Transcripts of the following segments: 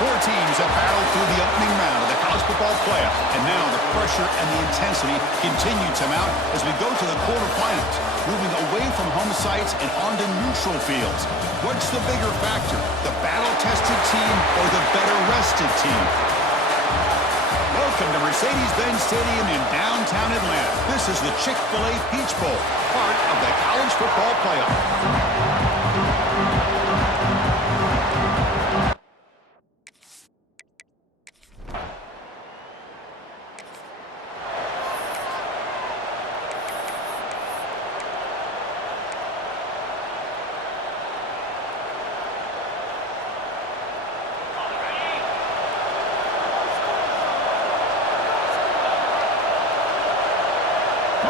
Four teams have battled through the opening round of the college football playoff, and now the pressure and the intensity continue to mount as we go to the quarterfinals, moving away from home sites and onto neutral fields. What's the bigger factor, the battle-tested team or the better-rested team? Welcome to Mercedes-Benz Stadium in downtown Atlanta. This is the Chick-fil-A Peach Bowl, part of the college football playoff.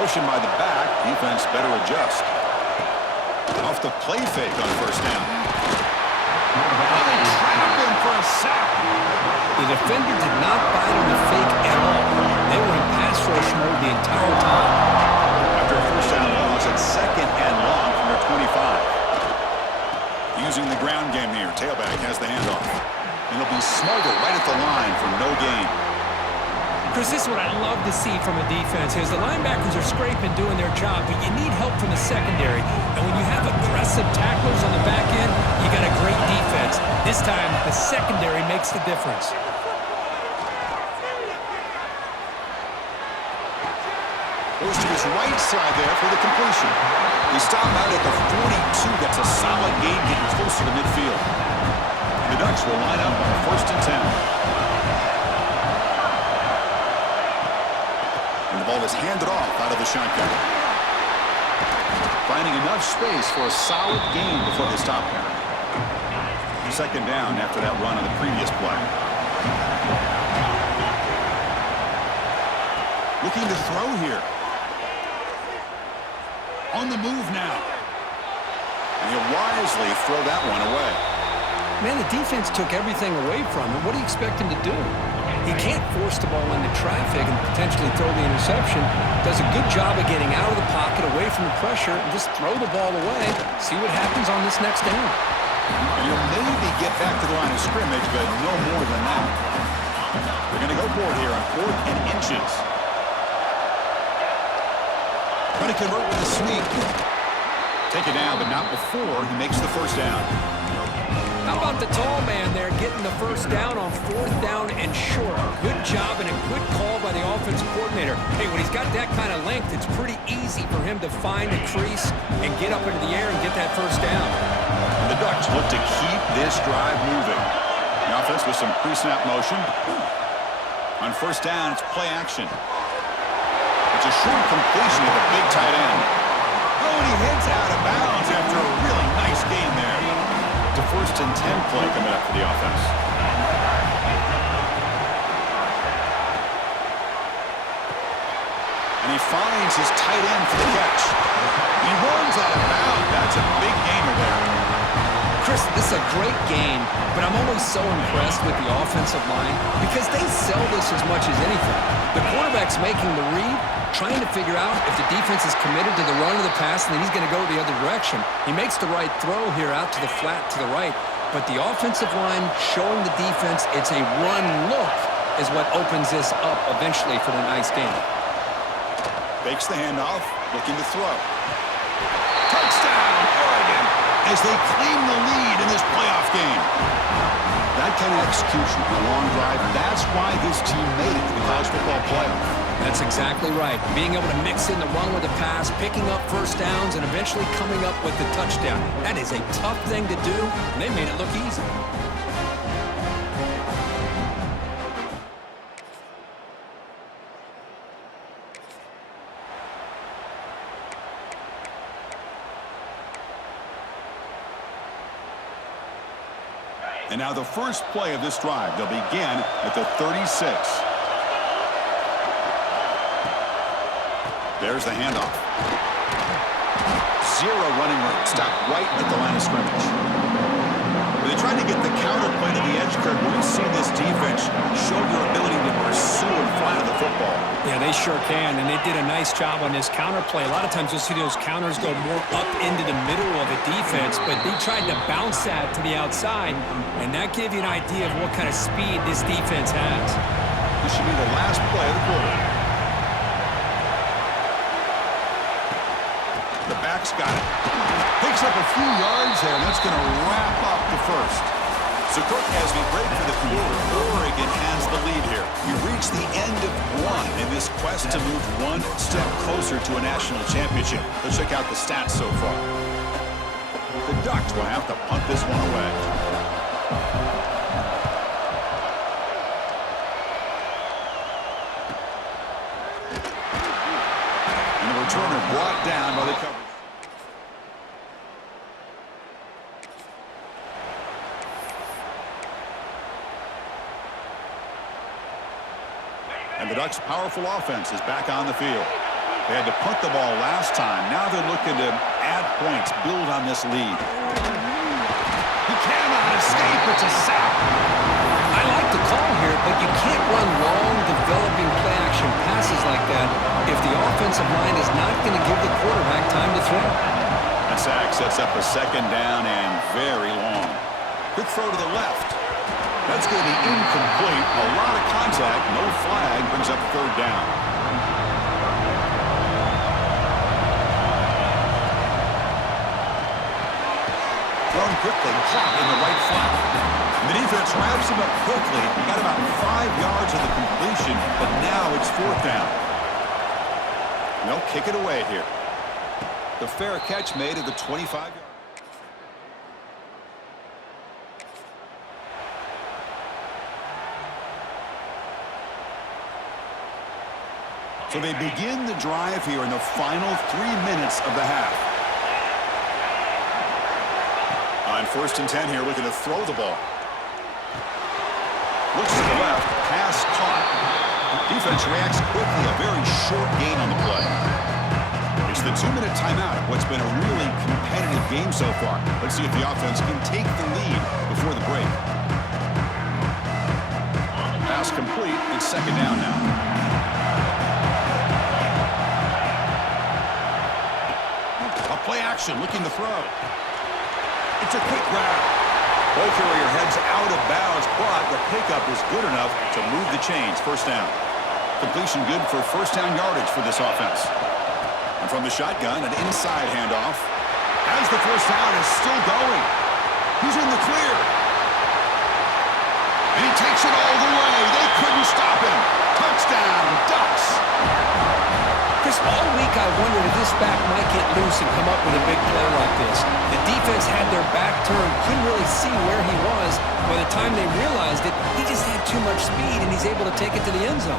Motion by the back, defense better adjust. Off the play fake on first down. Oh, they trap him for a sack. The defender did not bite on the fake at all. They were in pass rush mode the entire time. After a first down loss, it's second and long from their 25. Using the ground game here, tailback has the handoff. And he'll be smuggled right at the line for no gain. Chris, this is what I love to see from a defense is the linebackers are scraping, doing their job, but you need help from the secondary. And when you have aggressive tacklers on the back end, you got a great defense. This time, the secondary makes the difference. Goes to his right side there for the completion. He stopped out at the 42. That's a solid gain getting closer to midfield. The Ducks will line up on first and 10. The ball is handed off out of the shotgun. Finding enough space for a solid gain before they stop him. Second down after that run on the previous play. Looking to throw here. On the move now. And he'll wisely throw that one away. Man, the defense took everything away from him. What do you expect him to do? He can't force the ball into traffic and potentially throw the interception. Does a good job of getting out of the pocket, away from the pressure, and just throw the ball away. See what happens on this next down. And he'll maybe get back to the line of scrimmage, but no more than that. They're going to go for it here on 4th and inches. Trying to convert with a sweep. Take it down, but not before he makes the first down. How about the tall man there getting the first down on 4th down and short? Good job and a good call by the offensive coordinator. Hey, when he's got that kind of length, it's pretty easy for him to find the crease and get up into the air and get that first down. And the Ducks look to keep this drive moving. The offense with some pre-snap motion. On first down, it's play action. It's a short completion of the big tight end. Oh, and he heads out of bounds after a really nice game there. It's a 1st and 10 play coming up for the offense. And he finds his tight end for the catch. He runs out of bounds. That's a big gainer there. Chris, this is a great game, but I'm always so impressed with the offensive line because they sell this as much as anything. The quarterback's making the read, trying to figure out if the defense is committed to the run or the pass, and then he's going to go the other direction. He makes the right throw here out to the flat to the right, but the offensive line showing the defense it's a run look is what opens this up eventually for the nice game. Fakes the handoff, looking to throw. Touchdown, Oregon, as they claim the lead in this playoff game. That kind of execution, a long drive, that's why this team made it to the college football playoff. That's exactly right. Being able to mix in the run with the pass, picking up first downs, and eventually coming up with the touchdown. That is a tough thing to do, and they made it look easy. And now the first play of this drive. They'll begin at the 36. There's the handoff. Zero running room. Stop right at the line of scrimmage. When they tried to get the counter play to the edge curve, we've seen this defense show their ability to pursue and fly to the football. Yeah, they sure can, and they did a nice job on this counter play. A lot of times you'll see those counters go more up into the middle of a defense, but they tried to bounce that to the outside, and that gave you an idea of what kind of speed this defense has. This should be the last play of the quarter. The back's got it. Picks up a few yards there, and that's going to wrap up the first. So, Cook, as we break for the quarter, Oregon has the lead here. We reach the end of one in this quest to move one step closer to a national championship. Let's check out the stats so far. The Ducks will have to punt this one away. And the returner brought down by the coverage. And the Ducks' powerful offense is back on the field. They had to punt the ball last time. Now they're looking to add points, build on this lead. He cannot escape. It's a sack. I like the call here, but you can't run long, developing play-action passes like that if the offensive line is not going to give the quarterback time to throw. That sack sets up a second down and very long. Quick throw to the left. That's going to be incomplete. A lot of contact. No flag. Brings up third down. Thrown quickly. Caught in the right flat. The defense wraps him up quickly. Got about 5 yards of the completion, but now it's fourth down. They'll kick it away here. The fair catch made at the 25-yard. So they begin the drive here in the final 3 minutes of the half. On 1st and 10 here, looking to throw the ball. Looks to the left, pass caught. Defense reacts quickly, a very short gain on the play. It's the 2-minute timeout of what's been a really competitive game so far. Let's see if the offense can take the lead before the break. Pass complete, it's second down now. Play action, looking to throw. It's a quick grab. Ball carrier heads out of bounds, but the pickup is good enough to move the chains. First down. Completion good for first down yardage for this offense. And from the shotgun, an inside handoff. As the first down is still going. He's in the clear. And he takes it all the way. They couldn't stop him. Touchdown, Ducks. Chris, all week I wondered if this back might get loose and come up with a big play like this. The defense had their back turned, couldn't really see where he was. By the time they realized it, he just had too much speed, and he's able to take it to the end zone.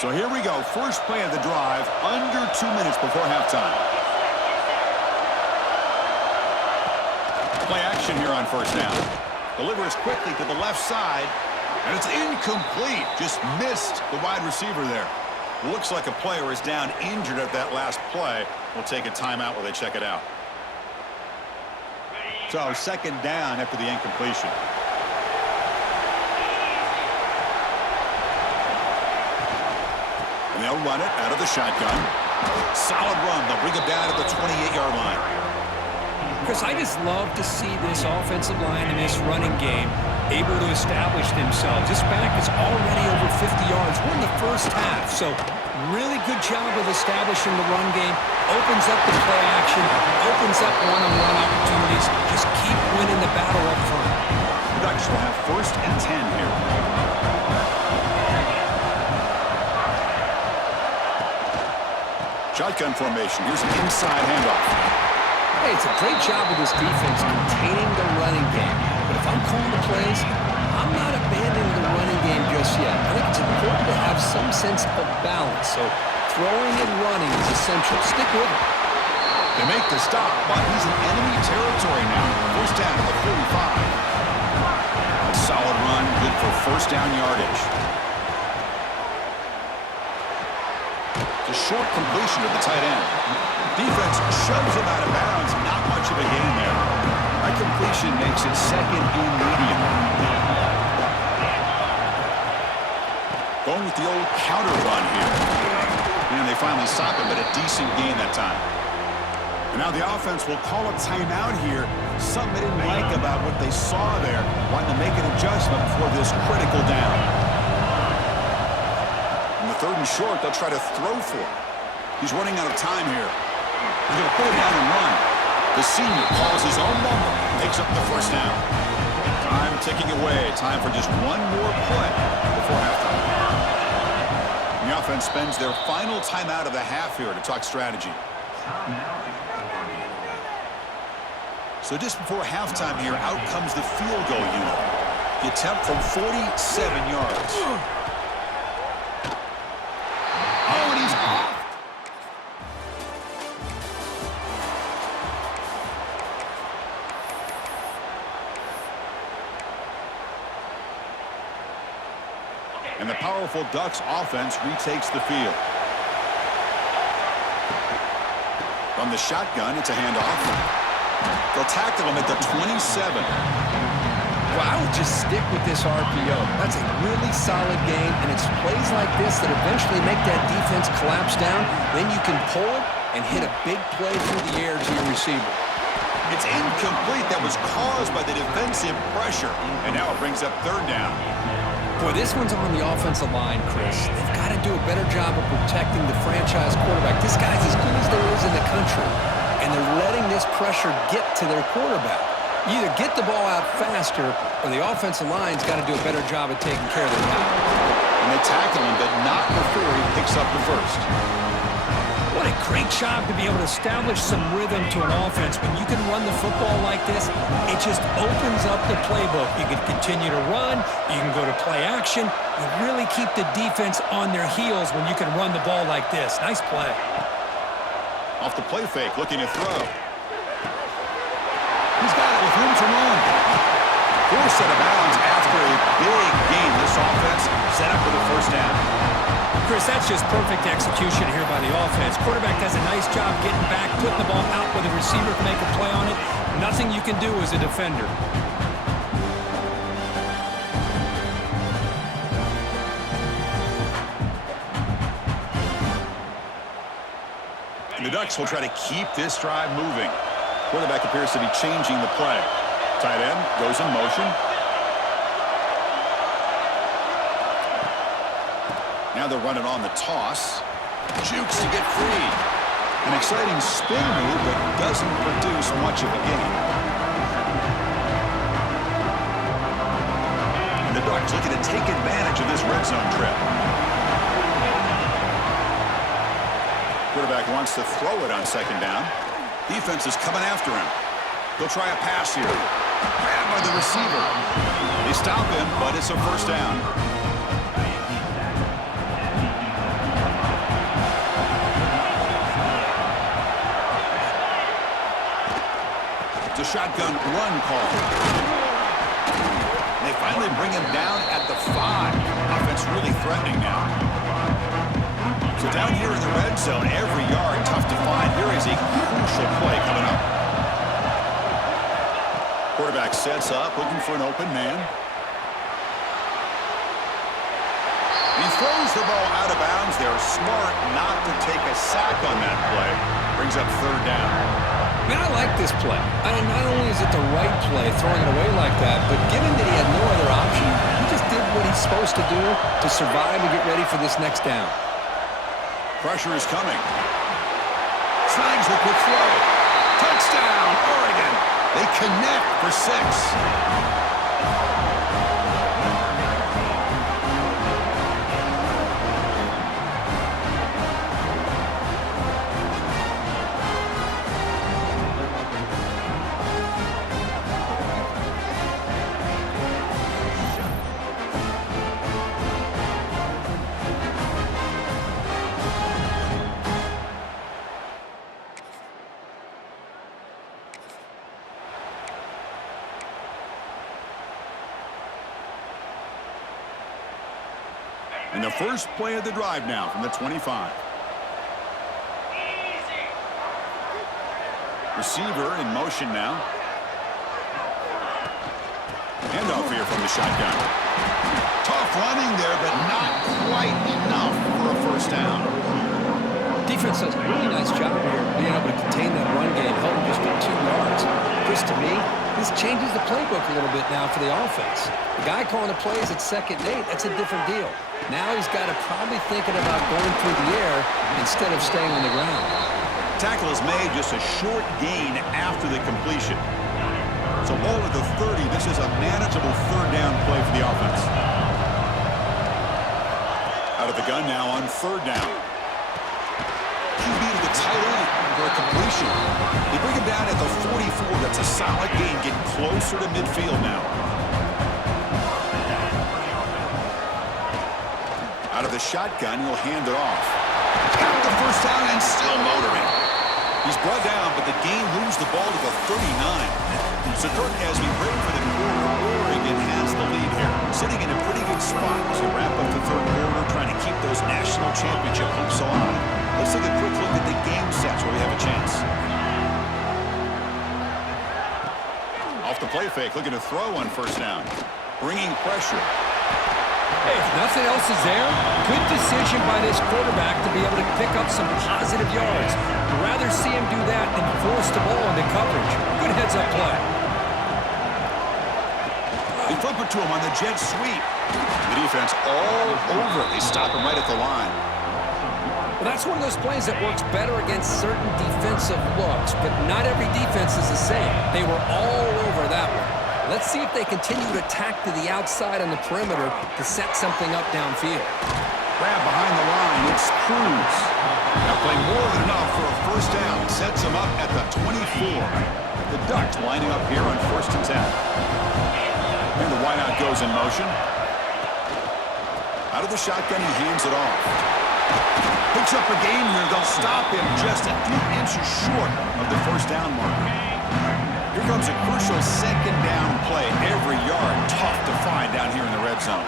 So here we go. First play of the drive, under 2 minutes before halftime. Play action here on first down. Delivers quickly to the left side, and it's incomplete. Just missed the wide receiver there. Looks like a player is down injured at that last play. We'll take a timeout while they check it out. So second down after the incompletion. And they'll run it out of the shotgun. Solid run. They'll bring it down to the 28-yard line. Chris, I just love to see this offensive line in this running game able to establish themselves. This back is already over 50 yards. We're in the first half, so really good job of establishing the run game. Opens up the play action, opens up one-on-one opportunities. Just keep winning the battle up front. The Ducks will have first and 10 here. Shotgun formation. Here's an inside handoff. Hey, it's a great job of this defense containing the running game. But if I'm calling the plays, I'm not abandoning the running game just yet. I think it's important to have some sense of balance. So throwing and running is essential. Stick with it. They make the stop, but he's in enemy territory now. First down at the 45. A solid run, good for first down yardage. The short completion to the tight end. Defense shoves him out of bounds. Not much of a gain there. That completion makes it second and medium. Going with the old counter run here. And they finally stop him, but a decent gain that time. And now the offense will call a timeout here. Something they didn't like about what they saw there. Wanting to make an adjustment before this critical down. In the third and short, they'll try to throw for it. He's running out of time here. He's going to put it down and run. The senior calls his own number, takes up the first down. Time ticking away. Time for just one more play before halftime. The offense spends their final timeout of the half here to talk strategy. So just before halftime here, out comes the field goal unit. The attempt from 47 yards. Oh, and he's off. And the powerful Ducks offense retakes the field. From the shotgun, it's a handoff. They'll tackle him at the 27. Well, I would just stick with this RPO. That's a really solid game, and it's plays like this that eventually make that defense collapse down. Then you can pull it and hit a big play through the air to your receiver. It's incomplete. That was caused by the defensive pressure. And now it brings up third down. Boy, this one's on the offensive line, Chris. They've got to do a better job of protecting the franchise quarterback. This guy's as good as there is in the country, and they're letting this pressure get to their quarterback. You either get the ball out faster, or the offensive line's got to do a better job of taking care of the guy. And they tackle him, but not before he picks up the first. What a great job to be able to establish some rhythm to an offense. When you can run the football like this, it just opens up the playbook. You can continue to run. You can go to play action. You really keep the defense on their heels when you can run the ball like this. Nice play. Off the play fake, looking to throw. He's got it with room to run. Forced out of bounds after a big gain. This offense set up with a first down. Chris, that's just perfect execution here by the offense. Quarterback does a nice job getting back, putting the ball out where the receiver can make a play on it. Nothing you can do as a defender. And the Ducks will try to keep this drive moving. Quarterback appears to be changing the play. Tight end goes in motion. Now they're running on the toss. Jukes to get free. An exciting spin move, but doesn't produce much of a gain. And the Ducks looking to take advantage of this red zone trip. Quarterback wants to throw it on second down. Defense is coming after him. They'll try a pass here. Grabbed by the receiver. They stop him, but it's a first down. shotgun run call. They finally bring him down at the 5. Offense really threatening now. So down here in the red zone, every yard tough to find. Here is a crucial play coming up. Quarterback sets up, looking for an open man. He throws the ball out of bounds. They're smart not to take a sack on that play. Brings up 3rd down. Man, I like this play. Not only is it the right play, throwing it away like that, but given that he had no other option, he just did what he's supposed to do to survive and get ready for this next down. Pressure is coming. Snags the quick throw. Touchdown, Oregon. They connect for 6. And the first play of the drive now from the 25. Receiver in motion now. Handoff here from the shotgun. Tough running there, but not quite enough for a first down. Defense does a really nice job here being able to contain that run game, held just at 2 yards. Chris, to me, this changes the playbook a little bit now for the offense. The guy calling the plays at 2nd and 8, that's a different deal. Now he's got to probably thinking about going through the air instead of staying on the ground. Tackle is made, just a short gain after the completion. So ball at the 30. This is a manageable 3rd down play for the offense. Out of the gun now on 3rd down. QB to the tight end for a completion. They bring him down at the 44. That's a solid gain, getting closer to midfield now. Out of the shotgun, he'll hand it off. Got the first down and still motoring. He's brought down, but the game moves the ball to the 39. So, Kirk, as we break for the quarter, Oregon has the lead here. Sitting in a pretty good spot as we wrap up the 3rd quarter, trying to keep those national championship hopes alive. Let's take a quick look at the game sets where we have a chance. Off the play fake, looking to throw on 1st down. Bringing pressure. Hey, if nothing else is there, good decision by this quarterback to be able to pick up some positive yards. I'd rather see him do that than force the ball into coverage. Good heads-up play. They flip it to him on the jet sweep. The defense all over it. They stop him right at the line. Well, that's one of those plays that works better against certain defensive looks, but not every defense is the same. They were all over that one. Let's see if they continue to attack to the outside on the perimeter to set something up downfield. Grab behind the line. It's Cruz. Now play more than enough for a first down. Sets him up at the 24. The Ducks lining up here on 1st and 10. And the wideout goes in motion. Out of the shotgun, he hands it off. Picks up a gain here. They'll stop him just a few inches short of the first down marker. Here comes a crucial 2nd down play. Every yard tough to find down here in the red zone.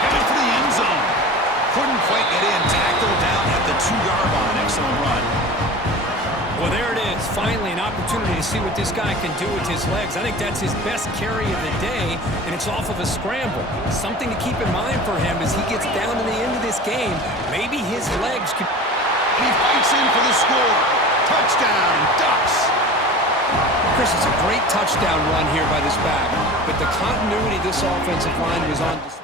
Headed for the end zone. Couldn't quite get in. Tackled down at the 2-yard line. Excellent run. Well, there it is. Finally, an opportunity to see what this guy can do with his legs. I think that's his best carry of the day, and it's off of a scramble. Something to keep in mind for him as he gets down to the end of this game. Maybe his legs could... He fights in for the score. Touchdown, Ducks. Chris, it's a great touchdown run here by this back, but the continuity of this offensive line was on display.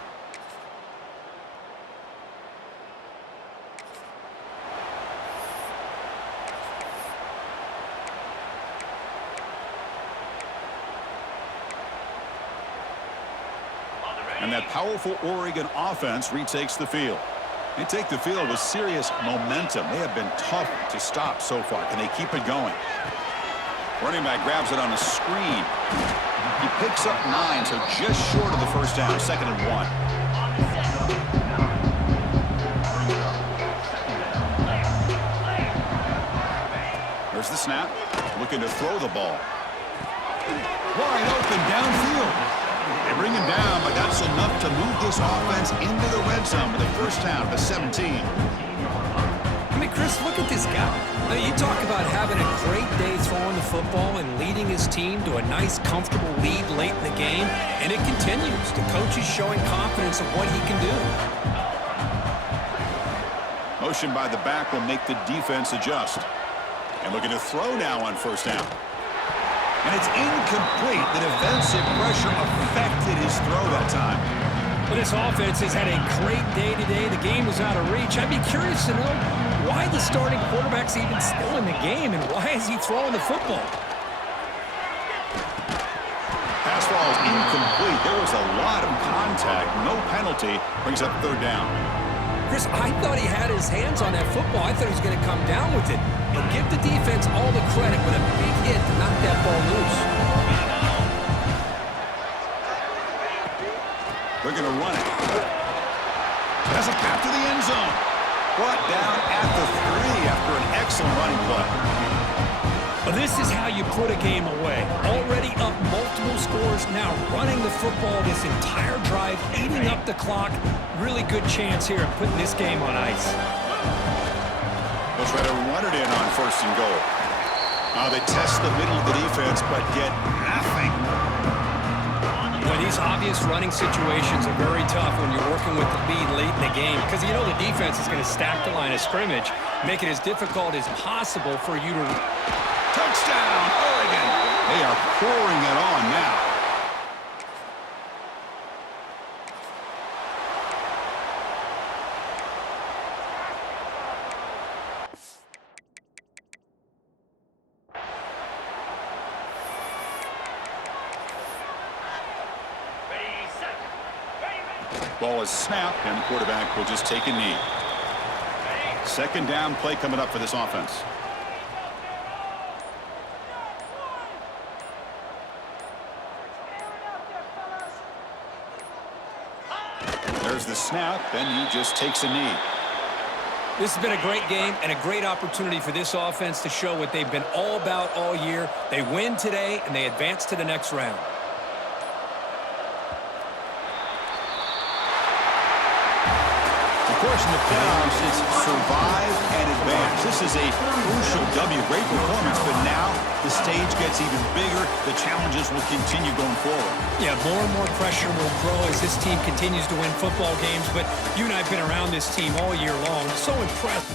And that powerful Oregon offense retakes the field. They take the field with serious momentum. They have been tough to stop so far. Can they keep it going? Running back grabs it on a screen. He picks up 9, so just short of the first down. 2nd and 1. There's the snap, looking to throw the ball. Wide open downfield. They bring him down, but that's enough to move this offense into the red zone with a first down to 17. I mean, Chris, look at this guy. I mean, you talk about having a great day throwing the football and leading his team to a nice, comfortable lead late in the game, and it continues. The coach is showing confidence of what he can do. Motion by the back will make the defense adjust. And looking to throw now on first down. And it's incomplete. The defensive pressure affected his throw that time. Well, this offense has had a great day today. The game was out of reach. I'd be curious to know why the starting quarterback's even still in the game and why is he throwing the football? Pass ball is incomplete. There was a lot of contact. No penalty. Brings up third down. Chris, I thought he had his hands on that football. I thought he was going to come down with it. But give the defense all the credit with a big hit to knock that ball loose. They're going to run it. Has a path to the end zone. Brought down at the 3 after an excellent running play. Well, this is how you put a game away. Already up multiple scores, now running the football this entire drive, eating up the clock. Really good chance here of putting this game on ice. They'll try to run it in on first and goal. They test the middle of the defense, but get nothing. Well, these obvious running situations are very tough when you're working with the lead late in the game because you know the defense is going to stack the line of scrimmage, make it as difficult as possible for you to... Touchdown, Oregon! They are pouring it on now. Ball is snapped, and the quarterback will just take a knee. Second down play coming up for this offense. There's the snap, and he just takes a knee. This has been a great game and a great opportunity for this offense to show what they've been all about all year. They win today, and they advance to the next round. Of course, in the playoffs, it's survive and advance. This is a crucial W. Great performance, but now the stage gets even bigger. The challenges will continue going forward. Yeah, more and more pressure will grow as this team continues to win football games, but you and I have been around this team all year long. So impressed.